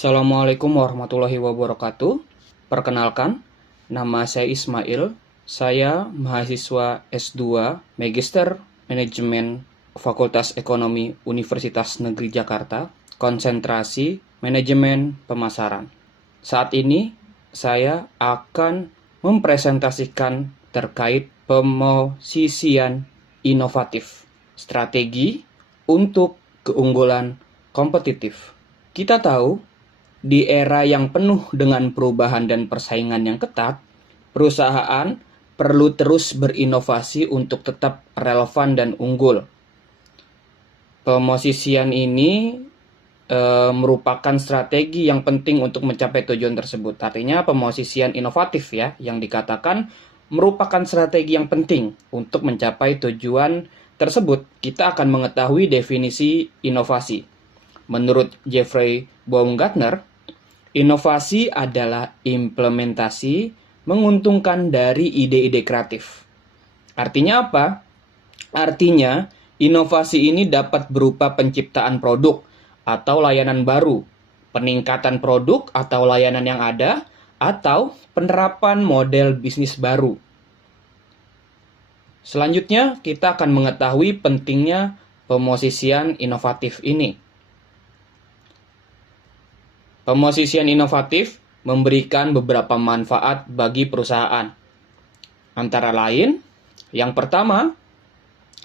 Assalamualaikum warahmatullahi wabarakatuh. Perkenalkan, nama saya Ismail. Saya mahasiswa S2 Magister Manajemen Fakultas Ekonomi Universitas Negeri Jakarta, konsentrasi Manajemen Pemasaran. Saat ini, saya akan mempresentasikan terkait pemosisian inovatif, strategi untuk keunggulan kompetitif. Kita tahu, di era yang penuh dengan perubahan dan persaingan yang ketat, perusahaan perlu terus berinovasi untuk tetap relevan dan unggul. Pemosisian ini merupakan strategi yang penting untuk mencapai tujuan tersebut. Artinya pemosisian inovatif ya, yang dikatakan merupakan strategi yang penting untuk mencapai tujuan tersebut. Kita akan mengetahui definisi inovasi. Menurut Jeffrey Baumgartner, inovasi adalah implementasi menguntungkan dari ide-ide kreatif. Artinya apa? Artinya, inovasi ini dapat berupa penciptaan produk atau layanan baru, peningkatan produk atau layanan yang ada, atau penerapan model bisnis baru. Selanjutnya, kita akan mengetahui pentingnya pemosisian inovatif ini. Pemosisian inovatif memberikan beberapa manfaat bagi perusahaan. Antara lain, yang pertama,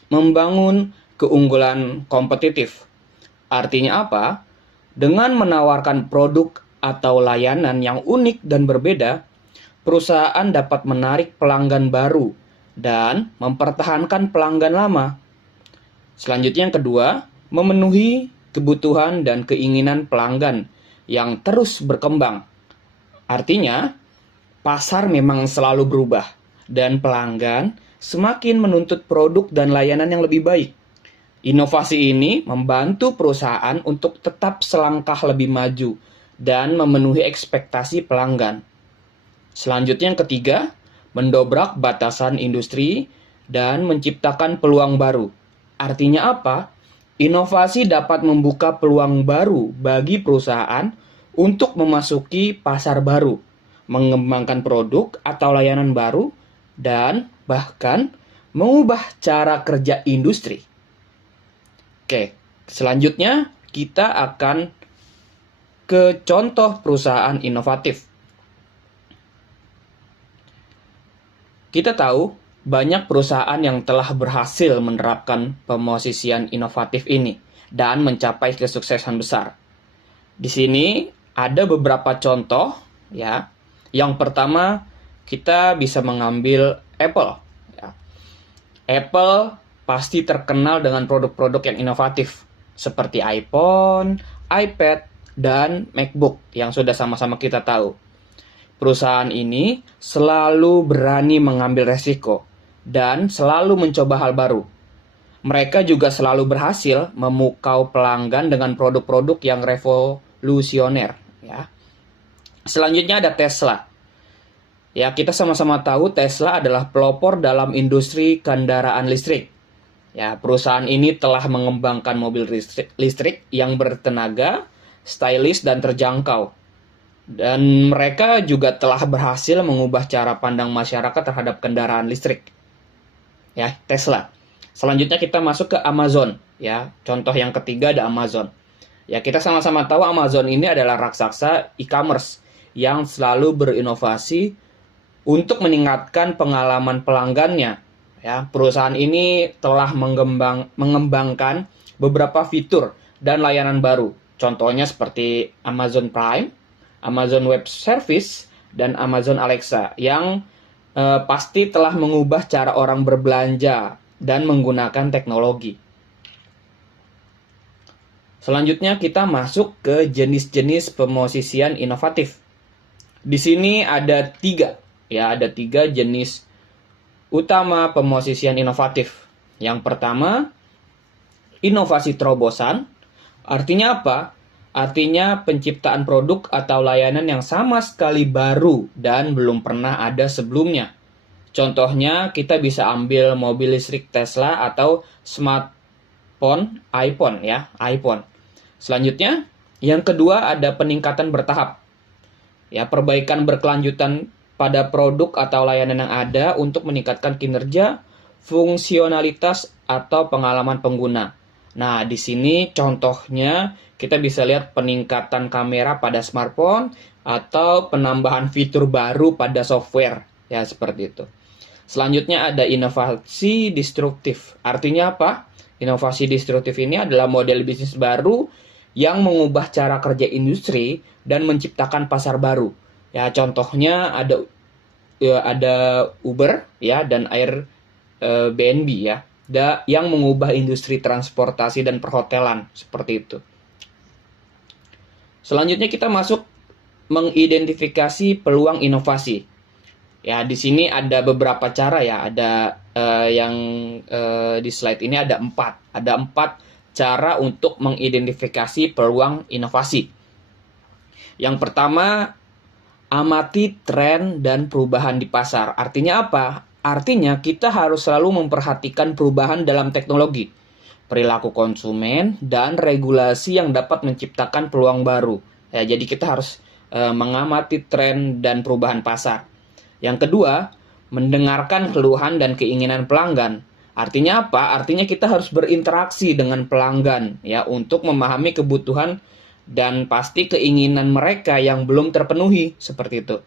membangun keunggulan kompetitif. Artinya apa? Dengan menawarkan produk atau layanan yang unik dan berbeda, perusahaan dapat menarik pelanggan baru dan mempertahankan pelanggan lama. Selanjutnya yang kedua, memenuhi kebutuhan dan keinginan pelanggan yang terus berkembang. Artinya, pasar memang selalu berubah dan pelanggan semakin menuntut produk dan layanan yang lebih baik. Inovasi ini membantu perusahaan untuk tetap selangkah lebih maju dan memenuhi ekspektasi pelanggan. Selanjutnya yang ketiga, mendobrak batasan industri dan menciptakan peluang baru. Artinya apa? Inovasi dapat membuka peluang baru bagi perusahaan untuk memasuki pasar baru, mengembangkan produk atau layanan baru, dan bahkan mengubah cara kerja industri. Oke, selanjutnya kita akan ke contoh perusahaan inovatif. Kita tahu banyak perusahaan yang telah berhasil menerapkan pemosisian inovatif ini dan mencapai kesuksesan besar. Di sini ada beberapa contoh ya. Yang pertama, kita bisa mengambil Apple ya. Apple pasti terkenal dengan produk-produk yang inovatif seperti iPhone, iPad, dan MacBook yang sudah sama-sama kita tahu. Perusahaan ini selalu berani mengambil resiko dan selalu mencoba hal baru. Mereka juga selalu berhasil memukau pelanggan dengan produk-produk yang revolusioner. Ya. Selanjutnya ada Tesla. Ya, kita sama-sama tahu Tesla adalah pelopor dalam industri kendaraan listrik. Ya, perusahaan ini telah mengembangkan mobil listrik yang bertenaga, stylish, dan terjangkau. Dan mereka juga telah berhasil mengubah cara pandang masyarakat terhadap kendaraan listrik. Ya, Tesla. Selanjutnya kita masuk ke Amazon. Ya, contoh yang ketiga ada Amazon. Ya, kita sama-sama tahu Amazon ini adalah raksasa e-commerce yang selalu berinovasi untuk meningkatkan pengalaman pelanggannya. Ya, perusahaan ini telah mengembangkan beberapa fitur dan layanan baru. Contohnya seperti Amazon Prime, Amazon Web Service, dan Amazon Alexa yang pasti telah mengubah cara orang berbelanja dan menggunakan teknologi. Selanjutnya kita masuk ke jenis-jenis pemosisian inovatif. Di sini ada tiga jenis utama pemosisian inovatif. Yang pertama, inovasi terobosan. Artinya apa? Artinya penciptaan produk atau layanan yang sama sekali baru dan belum pernah ada sebelumnya. Contohnya kita bisa ambil mobil listrik Tesla atau smartphone iPhone ya, iPhone. Selanjutnya, Yang kedua ada peningkatan bertahap. Ya, perbaikan berkelanjutan pada produk atau layanan yang ada untuk meningkatkan kinerja, fungsionalitas atau pengalaman pengguna. Nah, di sini contohnya kita bisa lihat peningkatan kamera pada smartphone atau penambahan fitur baru pada software. Ya, seperti itu. Selanjutnya ada inovasi destruktif. Artinya apa? Inovasi destruktif ini adalah model bisnis baru yang mengubah cara kerja industri dan menciptakan pasar baru. Ya, contohnya ada Uber ya dan Airbnb ya, yang mengubah industri transportasi dan perhotelan seperti itu. Selanjutnya kita masuk mengidentifikasi peluang inovasi. Ya, di sini ada beberapa cara ya. Ada di slide ini ada 4. Ada 4 cara untuk mengidentifikasi peluang inovasi. Yang pertama, amati tren dan perubahan di pasar. Artinya apa? Artinya kita harus selalu memperhatikan perubahan dalam teknologi, perilaku konsumen, dan regulasi yang dapat menciptakan peluang baru. Ya, jadi kita harus mengamati tren dan perubahan pasar. Yang kedua, mendengarkan keluhan dan keinginan pelanggan. Artinya apa? Artinya kita harus berinteraksi dengan pelanggan ya untuk memahami kebutuhan dan pasti keinginan mereka yang belum terpenuhi seperti itu.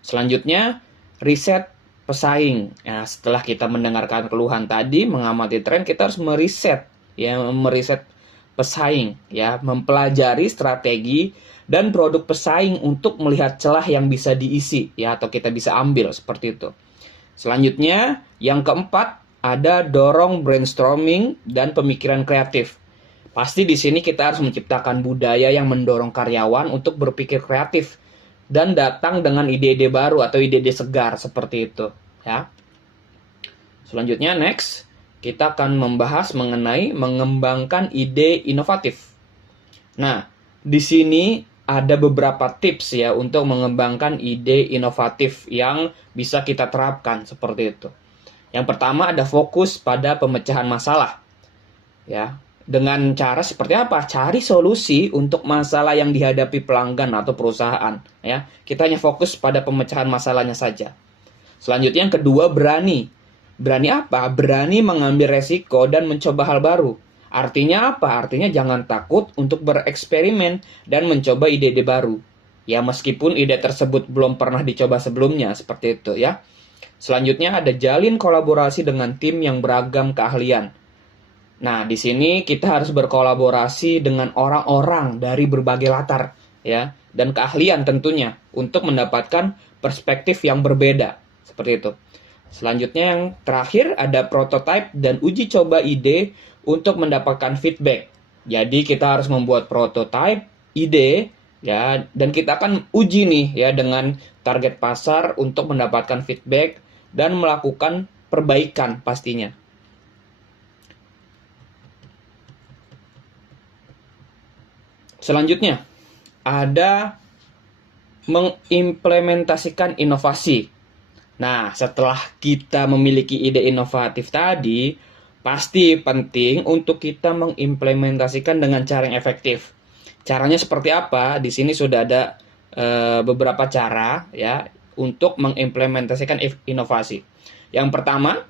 Selanjutnya, riset pesaing. Ya, setelah kita mendengarkan keluhan tadi, mengamati tren, kita harus meriset pesaing ya, mempelajari strategi dan produk pesaing untuk melihat celah yang bisa diisi ya atau kita bisa ambil seperti itu. Selanjutnya, yang keempat ada dorong brainstorming dan pemikiran kreatif. Pasti di sini kita harus menciptakan budaya yang mendorong karyawan untuk berpikir kreatif dan datang dengan ide-ide baru atau ide-ide segar seperti itu, ya. Selanjutnya next, kita akan membahas mengenai mengembangkan ide inovatif. Nah, di sini ada beberapa tips ya untuk mengembangkan ide inovatif yang bisa kita terapkan seperti itu. Yang pertama ada fokus pada pemecahan masalah. Ya, dengan cara seperti apa? Cari solusi untuk masalah yang dihadapi pelanggan atau perusahaan, ya. Kita hanya fokus pada pemecahan masalahnya saja. Selanjutnya yang kedua, berani. Berani apa? Berani mengambil resiko dan mencoba hal baru. Artinya apa? Artinya jangan takut untuk bereksperimen dan mencoba ide-ide baru. Ya, meskipun ide tersebut belum pernah dicoba sebelumnya, seperti itu ya. Selanjutnya ada jalin kolaborasi dengan tim yang beragam keahlian. Nah, di sini kita harus berkolaborasi dengan orang-orang dari berbagai latar ya dan keahlian tentunya untuk mendapatkan perspektif yang berbeda. Seperti itu. Selanjutnya yang terakhir ada prototype dan uji coba ide untuk mendapatkan feedback. Jadi kita harus membuat prototype ide ya dan kita akan uji nih ya dengan target pasar untuk mendapatkan feedback dan melakukan perbaikan pastinya. Selanjutnya, ada mengimplementasikan inovasi. Nah, setelah kita memiliki ide inovatif tadi, pasti penting untuk kita mengimplementasikan dengan cara yang efektif. Caranya seperti apa? Di sini sudah ada beberapa cara ya untuk mengimplementasikan inovasi. Yang pertama,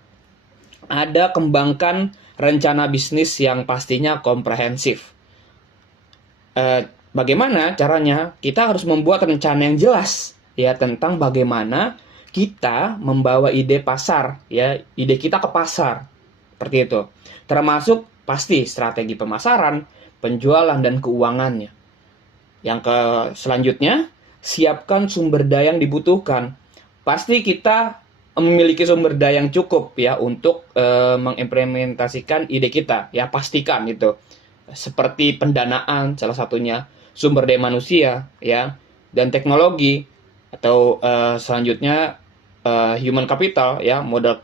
ada kembangkan rencana bisnis yang pastinya komprehensif. Bagaimana caranya? Kita harus membuat rencana yang jelas ya tentang bagaimana kita membawa ide pasar ya, ide kita ke pasar. Seperti itu. Termasuk pasti strategi pemasaran, penjualan dan keuangannya. Yang selanjutnya, siapkan sumber daya yang dibutuhkan. Pasti kita memiliki sumber daya yang cukup ya untuk mengimplementasikan ide kita. Ya, pastikan itu. Seperti pendanaan salah satunya, sumber daya manusia ya dan teknologi atau selanjutnya human capital ya, modal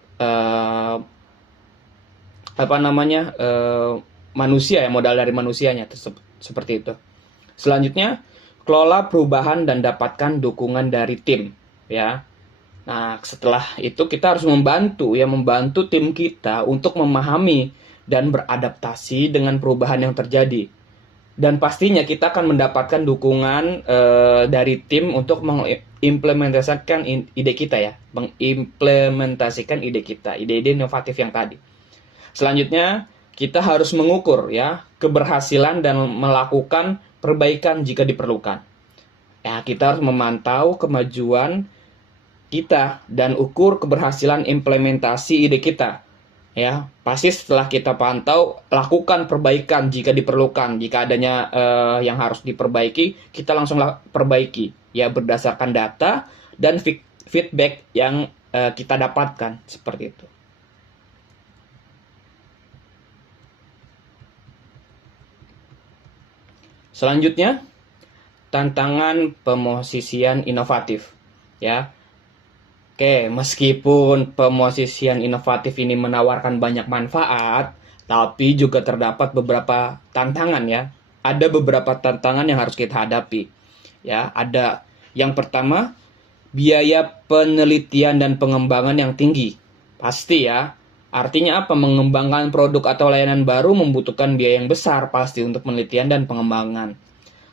manusia ya, modal dari manusianya seperti itu. Selanjutnya, kelola perubahan dan dapatkan dukungan dari tim ya. Nah, setelah itu kita harus membantu tim kita untuk memahami dan beradaptasi dengan perubahan yang terjadi. Dan pastinya kita akan mendapatkan dukungan dari tim untuk mengimplementasikan ide kita ya, mengimplementasikan ide kita, ide-ide inovatif yang tadi. Selanjutnya, kita harus mengukur ya keberhasilan dan melakukan perbaikan jika diperlukan. Ya, kita harus memantau kemajuan kita dan ukur keberhasilan implementasi ide kita. Ya, pasti setelah kita pantau, lakukan perbaikan jika diperlukan. Jika adanya yang harus diperbaiki, kita langsung perbaiki. Ya, berdasarkan data dan feedback yang kita dapatkan seperti itu. Selanjutnya, tantangan pemosisian inovatif. Ya, oke, meskipun pemosisian inovatif ini menawarkan banyak manfaat, tapi juga terdapat beberapa tantangan ya. Ada beberapa tantangan yang harus kita hadapi. Ya, ada yang pertama, biaya penelitian dan pengembangan yang tinggi. Pasti ya. Artinya apa? Mengembangkan produk atau layanan baru membutuhkan biaya yang besar pasti untuk penelitian dan pengembangan.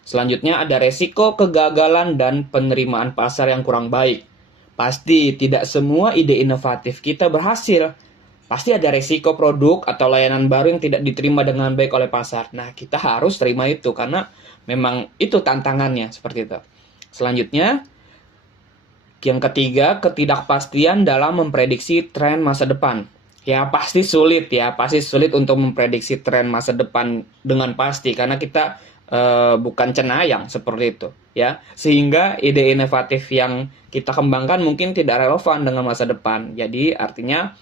Selanjutnya ada resiko kegagalan dan penerimaan pasar yang kurang baik. Pasti tidak semua ide inovatif kita berhasil. Pasti ada resiko produk atau layanan baru yang tidak diterima dengan baik oleh pasar. Nah, kita harus terima itu karena memang itu tantangannya seperti itu. Selanjutnya, yang ketiga, ketidakpastian dalam memprediksi tren masa depan. Ya, pasti sulit untuk memprediksi tren masa depan dengan pasti karena kita bukan cenayang seperti itu ya, sehingga ide inovatif yang kita kembangkan mungkin tidak relevan dengan masa depan. Jadi artinya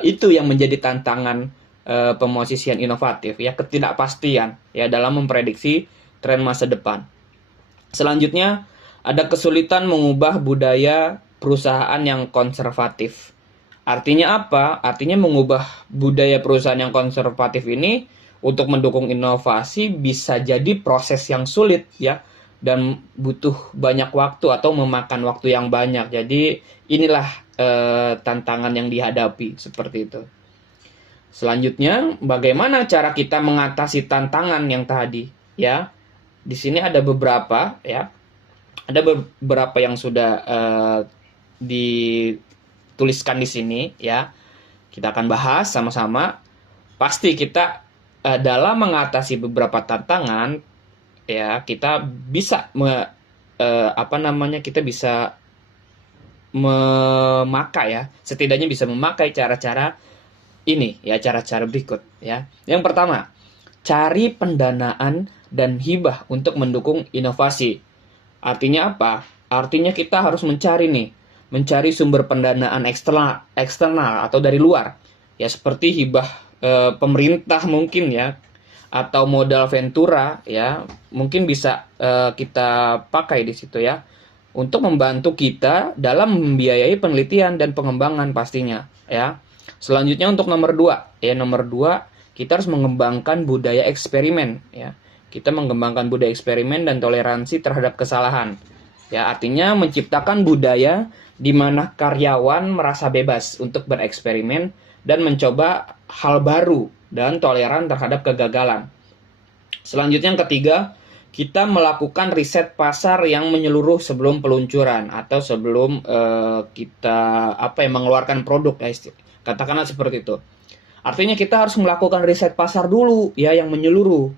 itu yang menjadi tantangan pemosisian inovatif ya, ketidakpastian ya dalam memprediksi tren masa depan. Selanjutnya ada kesulitan mengubah budaya perusahaan yang konservatif. Artinya apa? Artinya mengubah budaya perusahaan yang konservatif ini untuk mendukung inovasi bisa jadi proses yang sulit ya, dan butuh banyak waktu atau memakan waktu yang banyak. Jadi inilah tantangan yang dihadapi seperti itu. Selanjutnya, bagaimana cara kita mengatasi tantangan yang tadi ya? Di sini ada beberapa ya. Ada beberapa yang sudah dituliskan di sini ya. Kita akan bahas sama-sama. Pasti kita dalam mengatasi beberapa tantangan ya, kita bisa kita bisa memakai ya, setidaknya bisa memakai cara-cara ini ya, cara-cara berikut ya. Yang pertama, cari pendanaan dan hibah untuk mendukung inovasi. Artinya apa? Artinya kita harus mencari sumber pendanaan eksternal atau dari luar ya, seperti hibah pemerintah mungkin ya, atau modal ventura ya, mungkin bisa kita pakai di situ ya, untuk membantu kita dalam membiayai penelitian dan pengembangan pastinya ya. Selanjutnya untuk nomor 2 ya, kita harus mengembangkan budaya eksperimen ya. Kita mengembangkan budaya eksperimen dan toleransi terhadap kesalahan ya, artinya menciptakan budaya di mana karyawan merasa bebas untuk bereksperimen dan mencoba hal baru dan toleran terhadap kegagalan. Selanjutnya yang ketiga, kita melakukan riset pasar yang menyeluruh sebelum peluncuran atau sebelum kita mengeluarkan produk ya, katakanlah seperti itu. Artinya kita harus melakukan riset pasar dulu ya, yang menyeluruh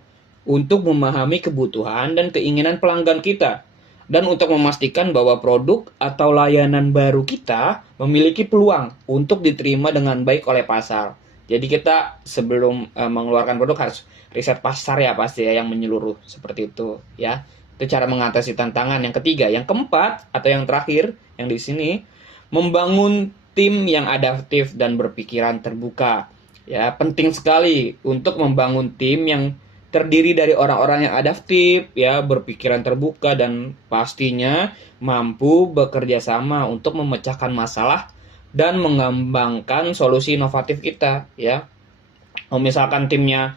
untuk memahami kebutuhan dan keinginan pelanggan kita, dan untuk memastikan bahwa produk atau layanan baru kita memiliki peluang untuk diterima dengan baik oleh pasar. Jadi kita sebelum mengeluarkan produk harus riset pasar ya, pasti ya, yang menyeluruh seperti itu ya. Itu cara mengatasi tantangan. Yang ketiga, yang keempat atau yang terakhir yang di sini, membangun tim yang adaptif dan berpikiran terbuka. Ya, penting sekali untuk membangun tim yang terdiri dari orang-orang yang adaptif, ya, berpikiran terbuka, dan pastinya mampu bekerja sama untuk memecahkan masalah dan mengembangkan solusi inovatif kita, ya. Misalkan timnya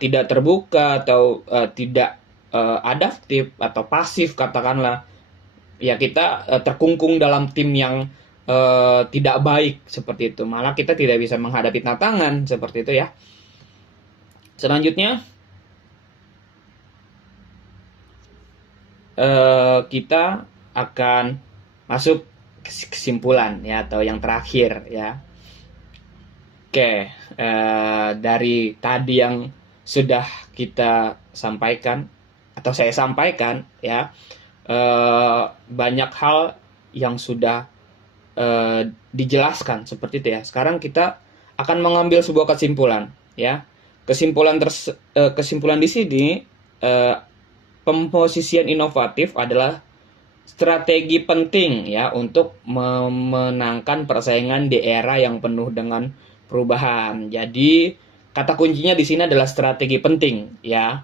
tidak terbuka atau tidak adaptif atau pasif katakanlah, ya kita terkungkung dalam tim yang tidak baik seperti itu. Malah kita tidak bisa menghadapi tantangan seperti itu ya. Selanjutnya, kita akan masuk ke kesimpulan ya, atau yang terakhir ya. Oke, dari tadi yang sudah kita sampaikan atau saya sampaikan ya, banyak hal yang sudah dijelaskan seperti itu ya. Sekarang kita akan mengambil sebuah kesimpulan ya. Kesimpulan di sini, pemposisian inovatif adalah strategi penting ya untuk memenangkan persaingan di era yang penuh dengan perubahan. Jadi kata kuncinya di sini adalah strategi penting ya.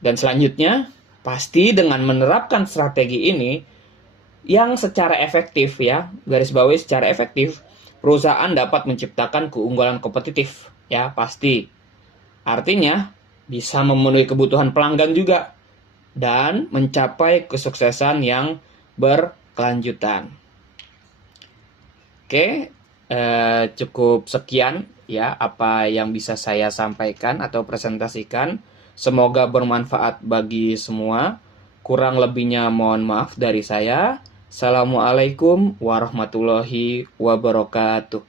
Dan selanjutnya, pasti dengan menerapkan strategi ini yang secara efektif ya, garis bawahi secara efektif, perusahaan dapat menciptakan keunggulan kompetitif ya, pasti. Artinya bisa memenuhi kebutuhan pelanggan juga dan mencapai kesuksesan yang berkelanjutan. Oke, cukup sekian ya apa yang bisa saya sampaikan atau presentasikan. Semoga bermanfaat bagi semua. Kurang lebihnya mohon maaf dari saya. Assalamualaikum warahmatullahi wabarakatuh.